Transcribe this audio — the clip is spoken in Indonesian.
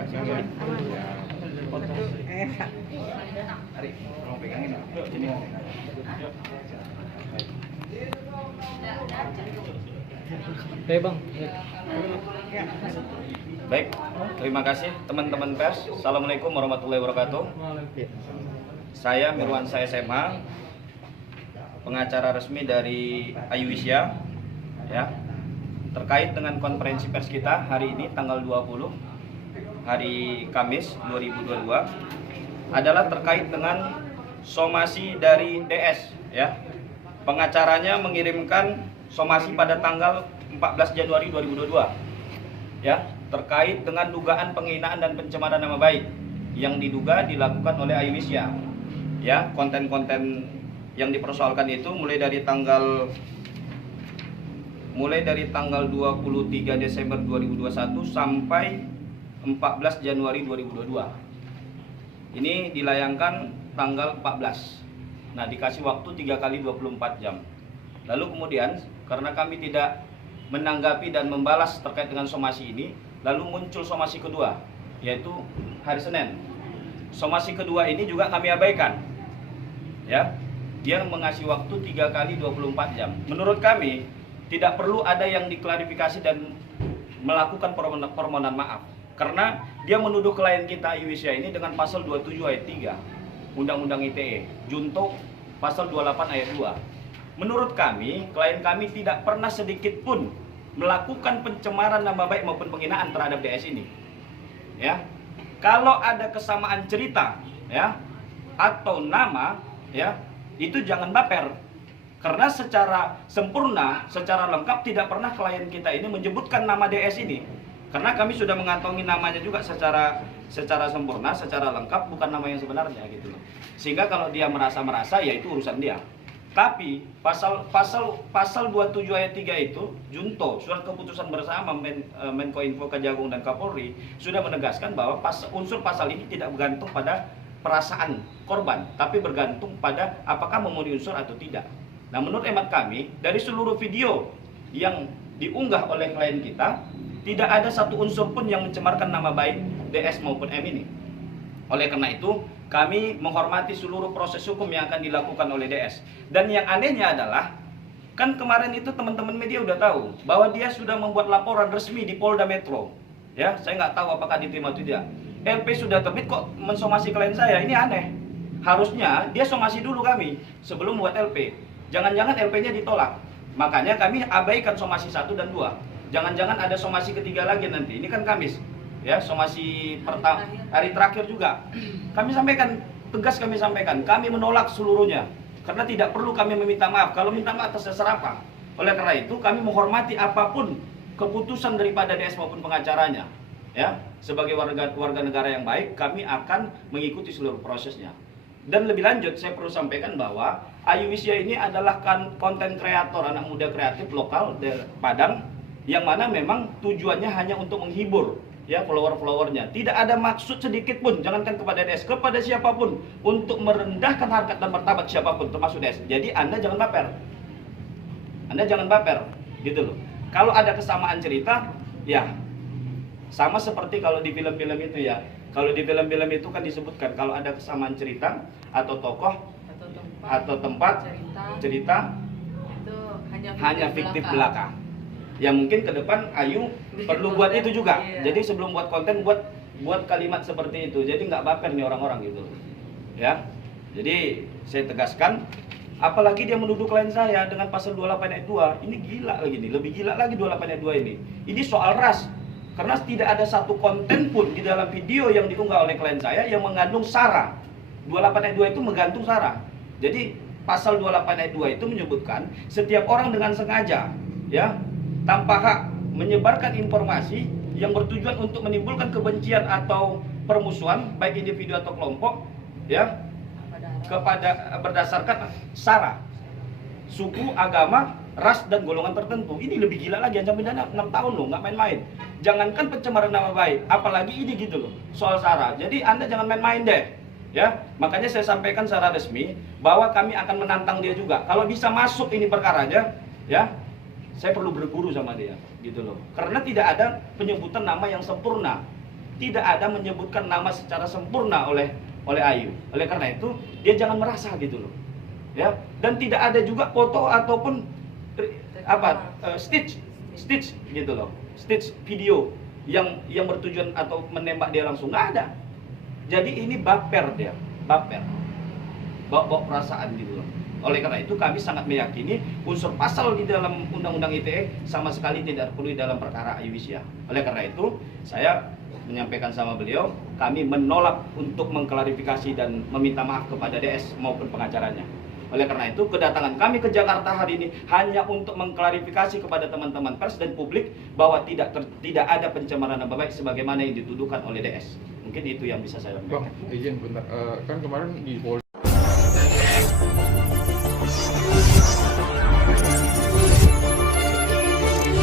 Ari, tolong pegangin. Sini. Oke bang. Baik, terima kasih teman-teman pers. Assalamualaikum warahmatullahi wabarakatuh. Saya Mirwansyah SMA, pengacara resmi dari Ayuwisya, ya. Terkait dengan konferensi pers kita hari ini tanggal 20 hari Kamis 2022 adalah terkait dengan somasi dari DS, ya. Pengacaranya mengirimkan somasi pada tanggal 14 Januari 2022, ya, terkait dengan dugaan penghinaan dan pencemaran nama baik yang diduga dilakukan oleh Ayuwisya. Ya, konten-konten yang dipersoalkan itu mulai dari tanggal 23 Desember 2021 sampai 14 Januari 2022. Ini dilayangkan tanggal 14. Nah, dikasih waktu 3 kali 24 jam. Lalu kemudian karena kami tidak menanggapi dan membalas terkait dengan somasi ini, lalu muncul somasi kedua, yaitu hari Senin. Somasi kedua ini juga kami abaikan, ya. Dia mengasih waktu 3 kali 24 jam. Menurut kami tidak perlu ada yang diklarifikasi dan melakukan permohonan maaf, karena dia menuduh klien kita Ayuwisya ini dengan pasal 27 ayat 3 Undang-Undang ITE, junto pasal 28 ayat 2. Menurut kami, klien kami tidak pernah sedikit pun melakukan pencemaran nama baik maupun penghinaan terhadap DS ini. Ya. Kalau ada kesamaan cerita, ya, atau nama, ya, itu jangan baper. Karena secara sempurna, secara lengkap tidak pernah klien kita ini menyebutkan nama DS ini. Karena kami sudah mengantongi namanya juga secara sempurna, secara lengkap, bukan nama yang sebenarnya gitu loh. Sehingga kalau dia merasa ya itu urusan dia. Tapi pasal 27 ayat 3 itu junto surat keputusan bersama Menkominfo, Kejagung dan Kapolri sudah menegaskan bahwa unsur pasal ini tidak bergantung pada perasaan korban, tapi bergantung pada apakah memenuhi unsur atau tidak. Nah, menurut hemat kami dari seluruh video yang diunggah oleh klien kita tidak ada satu unsur pun yang mencemarkan nama baik DS maupun M ini. Oleh karena itu, kami menghormati seluruh proses hukum yang akan dilakukan oleh DS. Dan yang anehnya adalah, kan kemarin itu teman-teman media udah tahu bahwa dia sudah membuat laporan resmi di Polda Metro. Ya, saya nggak tahu apakah diterima atau tidak. LP sudah terbit kok mensomasi klien saya, ini aneh. Harusnya dia somasi dulu kami sebelum buat LP. Jangan-jangan LP-nya ditolak. Makanya kami abaikan somasi 1 dan 2. Jangan-jangan ada somasi ketiga lagi nanti. Ini kan Kamis. Ya, somasi hari terakhir juga. Kami sampaikan, tegas kami sampaikan, kami menolak seluruhnya. Karena tidak perlu kami meminta maaf. Kalau minta maaf atas dasar apa? Oleh karena itu, kami menghormati apapun keputusan daripada DS maupun pengacaranya. Ya, sebagai warga negara yang baik, kami akan mengikuti seluruh prosesnya. Dan lebih lanjut, saya perlu sampaikan bahwa Ayuwisya ini adalah konten kreator, anak muda kreatif lokal dari Padang, yang mana memang tujuannya hanya untuk menghibur, ya, follower-followernya. Tidak ada maksud sedikit pun, jangankan kepada DS, kepada siapapun, untuk merendahkan harkat dan martabat siapapun, termasuk DS. Jadi Anda jangan baper. Anda jangan baper, gitu loh. Kalau ada kesamaan cerita, ya, sama seperti kalau di film-film itu, ya. Kalau di film-film itu kan disebutkan kalau ada kesamaan cerita atau tokoh atau tempat cerita itu hanya fiktif belaka. Ya mungkin ke depan Ayu perlu buat itu juga. Iya. Jadi sebelum buat konten buat kalimat seperti itu. Jadi nggak baper nih orang-orang gitu. Ya. Jadi saya tegaskan, apalagi dia menuduh klien saya dengan pasal 28 ayat 2. Ini gila lagi nih, lebih gila lagi 28 ayat 2 ini. Ini soal ras. Karena tidak ada satu konten pun di dalam video yang diunggah oleh klien saya yang mengandung sara. 28 ayat 2 itu mengandung sara. Jadi pasal 28 ayat 2 itu menyebutkan setiap orang dengan sengaja, ya, tanpa hak menyebarkan informasi yang bertujuan untuk menimbulkan kebencian atau permusuhan baik individu atau kelompok, ya, kepada berdasarkan sara, suku, agama, ras dan golongan tertentu. Ini lebih gila lagi, ancaman pidana 6 tahun loh, nggak main-main. Jangankan pencemaran nama baik, apalagi ini gitu loh, soal sara. Jadi Anda jangan main-main deh. Ya, makanya saya sampaikan secara resmi bahwa kami akan menantang dia juga. Kalau bisa masuk ini perkaranya, ya, saya perlu berguru sama dia, gitu loh. Karena tidak ada penyebutan nama yang sempurna. tidak ada menyebutkan nama secara sempurna oleh Ayu. Oleh karena itu dia jangan merasa gitu loh, ya. Dan tidak ada juga foto ataupun stitch gitu loh, stitch video yang bertujuan atau menembak dia langsung, nggak ada. Jadi ini baper, bawa perasaan gitu loh. Oleh karena itu kami sangat meyakini unsur pasal di dalam Undang-Undang ITE sama sekali tidak perlu dalam perkara Ayu Wisya. Oleh karena itu saya menyampaikan sama beliau, kami menolak untuk mengklarifikasi dan meminta maaf kepada DS maupun pengacaranya. Oleh karena itu kedatangan kami ke Jakarta hari ini hanya untuk mengklarifikasi kepada teman-teman pers dan publik bahwa tidak ada pencemaran nama baik sebagaimana yang dituduhkan oleh DS. Mungkin itu yang bisa saya sampaikan. Bang, izin bentar. Kan kemarin di Polda